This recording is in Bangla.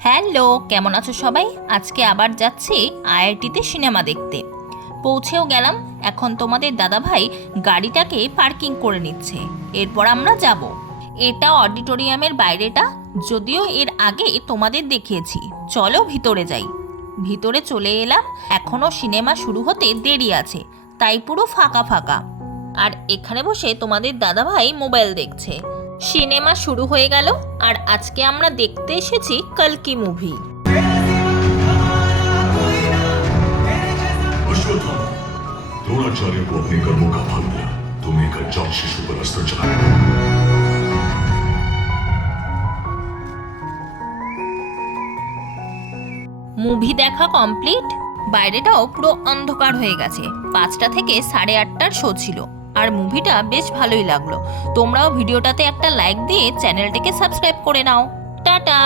হ্যালো, কেমন আছো সবাই? আজকে আবার যাচ্ছি আইআইটিতে সিনেমা দেখতে। পৌঁছেও গেলাম। এখন তোমাদের দাদাভাই গাড়িটাকে পার্কিং করে নিচ্ছে। এরপর আমরা যাব। এটা অডিটোরিয়ামের বাইরেটা, যদিও এর আগে তোমাদের দেখিয়েছি। চলো ভিতরে যাই। ভিতরে চলে এলাম। এখনও সিনেমা শুরু হতে দেরি আছে, তাই পুরো ফাঁকা ফাঁকা। আর এখানে বসে তোমাদের দাদাভাই মোবাইল দেখছে। সিনেমা শুরু হয়ে গেল। আর আজকে আমরা দেখতে এসেছি কল্কি মুভি। अश्वत्थामा, द्रोणाचार्य को अपने कर्मों का फल मिला। तुम एक अजात शिशु पर अस्त्र चलाए। মুভি দেখা কমপ্লিট। বাইরেটাও পুরো অন্ধকার হয়ে গেছে। 5টা থেকে 8:30টার শো ছিল। আর মুভিটা বেশ ভালোই লাগলো। তোমরাও ভিডিওটাতে একটা লাইক দিয়ে চ্যানেলটাকে সাবস্ক্রাইব করে নাও। টাটা।